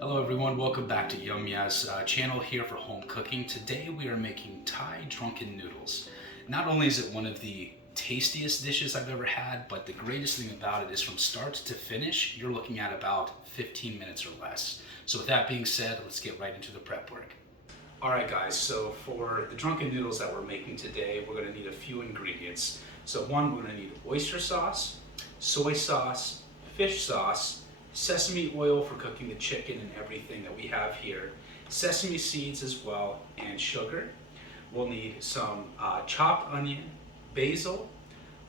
Hello everyone, welcome back to Yum Ya's channel here for home cooking. Today we are making Thai drunken noodles. Not only is it one of the tastiest dishes I've ever had, but the greatest thing about it is from start to finish, you're looking at about 15 minutes or less. So with that being said, let's get right into the prep work. Alright guys, so for the drunken noodles that we're making today, we're going to need a few ingredients. So one, we're going to need oyster sauce, soy sauce, fish sauce, sesame oil for cooking the chicken and everything that we have here, sesame seeds as well, and sugar. We'll need some chopped onion, basil,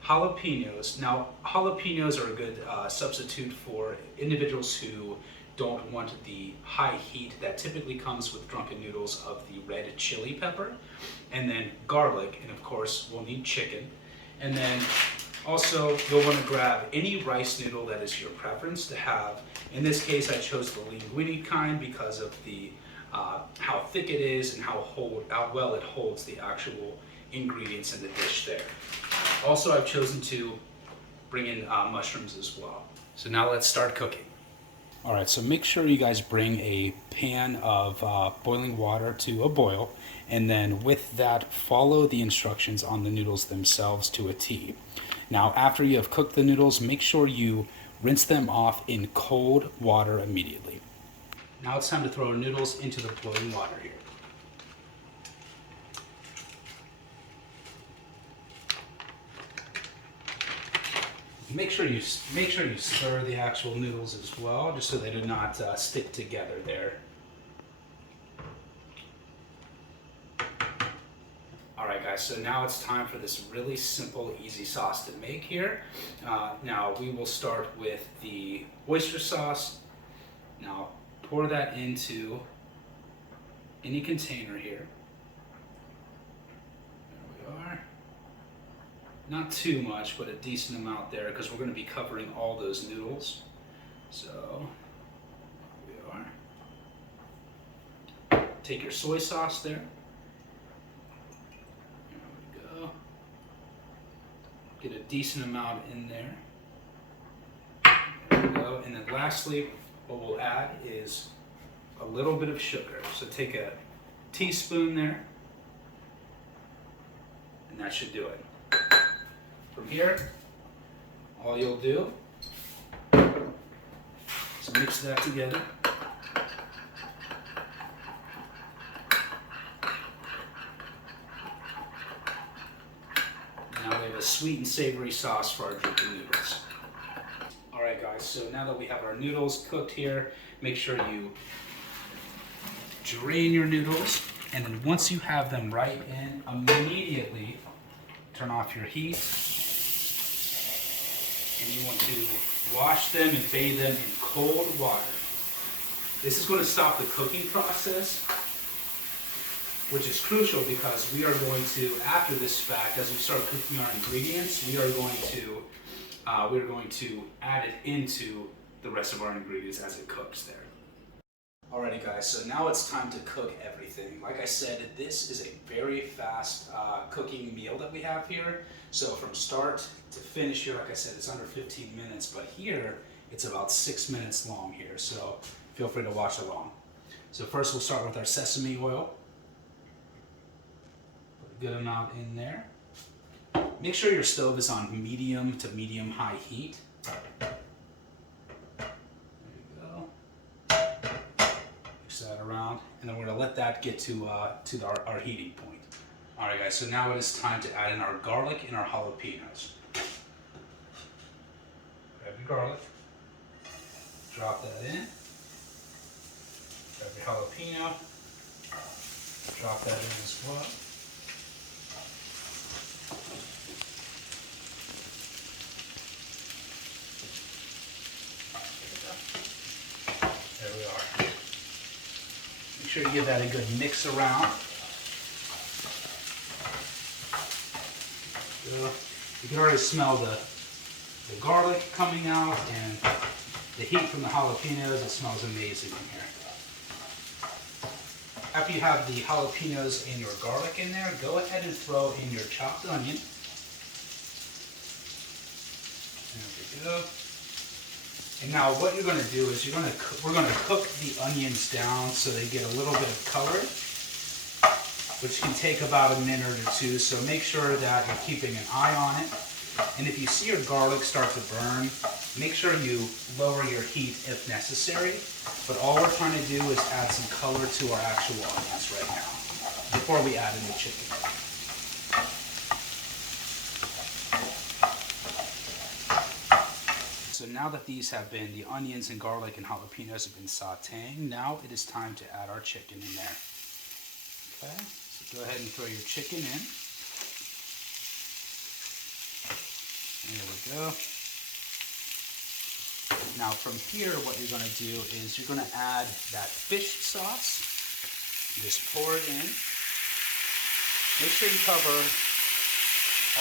jalapeños. Now, jalapeños are a good substitute for individuals who don't want the high heat that typically comes with drunken noodles of the red chili pepper. And then garlic, and of course, we'll need chicken. And then also, you'll want to grab any rice noodle that is your preference to have. In this case, I chose the linguine kind because of the how thick it is and how well it holds the actual ingredients in the dish there. Also, I've chosen to bring in mushrooms as well. So now let's start cooking. All right, so make sure you guys bring a pan of boiling water to a boil, and then with that, follow the instructions on the noodles themselves to a T. Now, after you have cooked the noodles, make sure you rinse them off in cold water immediately. Now it's time to throw our noodles into the boiling water here. Make sure you stir the actual noodles as well, just so they do not stick together there. Alright guys, so now it's time for this really simple, easy sauce to make here. Now we will start with the oyster sauce. Now pour that into any container here. There we are. Not too much, but a decent amount there because we're going to be covering all those noodles. So here we are. Take your soy sauce there. Get a decent amount in there. There we go. And then lastly, what we'll add is a little bit of sugar. So take a teaspoon there, and that should do it. From here, all you'll do is mix that together. Now we have a sweet and savory sauce for our drunken noodles. Alright guys, so now that we have our noodles cooked here, make sure you drain your noodles, and then once you have them right in, immediately turn off your heat. And you want to wash them and bathe them in cold water. This is going to stop the cooking process, which is crucial because we are going to, after this fact, as we start cooking our ingredients, we are going to add it into the rest of our ingredients as it cooks there. Alrighty guys, so now it's time to cook everything. Like I said, this is a very fast cooking meal that we have here. So from start to finish here, like I said, it's under 15 minutes, but here it's about 6 minutes long here. So feel free to watch along. So first we'll start with our sesame oil. Put a good amount in there. Make sure your stove is on medium to medium high heat. That around, and then we're going to let that get to our heating point. Alright guys, so now it is time to add in our garlic and our jalapeños. Grab your garlic, drop that in, grab your jalapeno, drop that in as well. There we are. Make sure you give that a good mix around. You can already smell the garlic coming out and the heat from the jalapenos. It smells amazing in here. After you have the jalapenos and your garlic in there, go ahead and throw in your chopped onion. There we go. And now what you're going to do is we're going to cook the onions down so they get a little bit of color, which can take about a minute or two. So make sure that you're keeping an eye on it. And if you see your garlic start to burn, make sure you lower your heat if necessary. But all we're trying to do is add some color to our actual onions right now before we add in the chicken. So now that the onions and garlic and jalapenos have been sauteing, now it is time to add our chicken in there. Okay, so go ahead and throw your chicken in. There we go. Now from here, what you're going to do is you're going to add that fish sauce. Just pour it in. Make sure you cover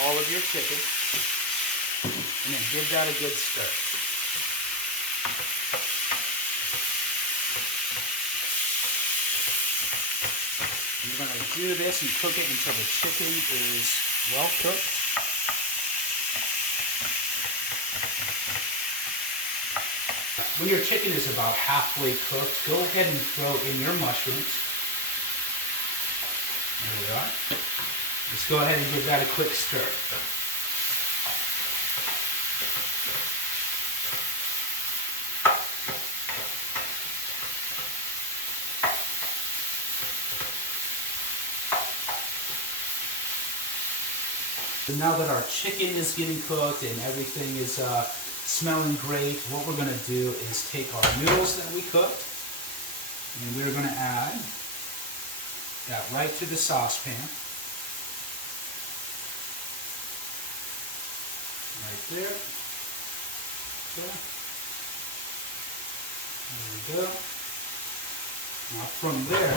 all of your chicken. And then give that a good stir. You're going to do this and cook it until the chicken is well cooked. When your chicken is about halfway cooked, go ahead and throw in your mushrooms. There we are. Just go ahead and give that a quick stir. So now that our chicken is getting cooked and everything is smelling great, what we're going to do is take our noodles that we cooked and we're going to add that right to the saucepan. Right there. Okay. There we go. Now from there,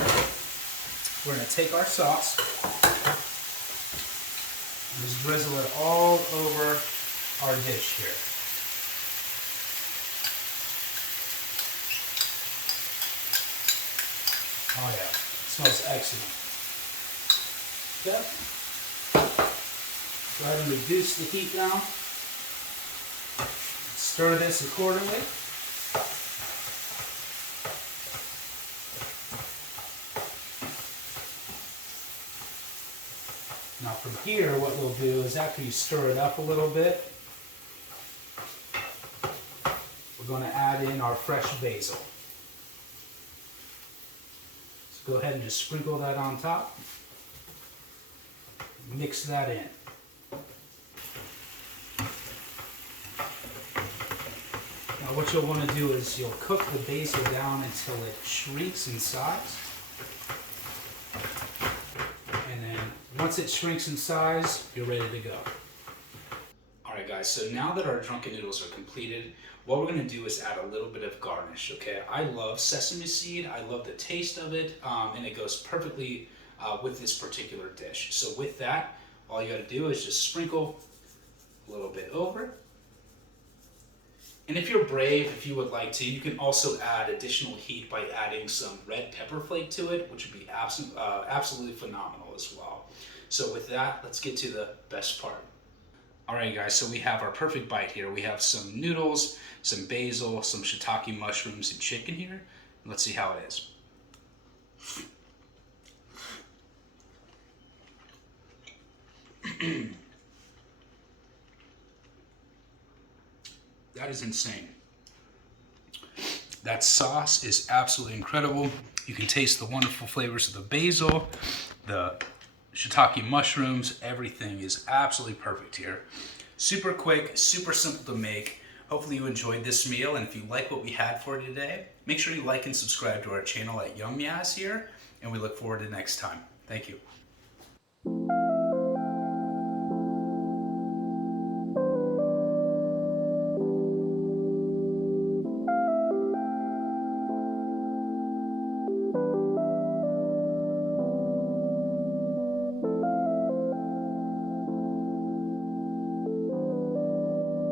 we're going to take our sauce and just drizzle it all over our dish here. Oh yeah, it smells excellent. Okay. Go ahead and reduce the heat down. Stir this accordingly. Now from here, what we'll do is after you stir it up a little bit, we're going to add in our fresh basil. So go ahead and just sprinkle that on top. Mix that in. Now what you'll want to do is you'll cook the basil down until it shrinks in size. And then once it shrinks in size, you're ready to go. Alright guys, so now that our drunken noodles are completed, what we're going to do is add a little bit of garnish, okay? I love sesame seed, I love the taste of it, and it goes perfectly with this particular dish. So with that, all you got to do is just sprinkle a little bit over. And if you're brave, if you would like to, you can also add additional heat by adding some red pepper flake to it, which would be absolutely phenomenal as well. So with that, let's get to the best part. Alright guys, so we have our perfect bite here. We have some noodles, some basil, some shiitake mushrooms, and chicken here. Let's see how it is. That is insane. That sauce is absolutely incredible. You can taste the wonderful flavors of the basil, the shiitake mushrooms. Everything is absolutely perfect here. Super quick, super simple to make. Hopefully you enjoyed this meal, and if you like what we had for today, make sure you like and subscribe to our channel at Yum Yaz here, and we look forward to next time. Thank you.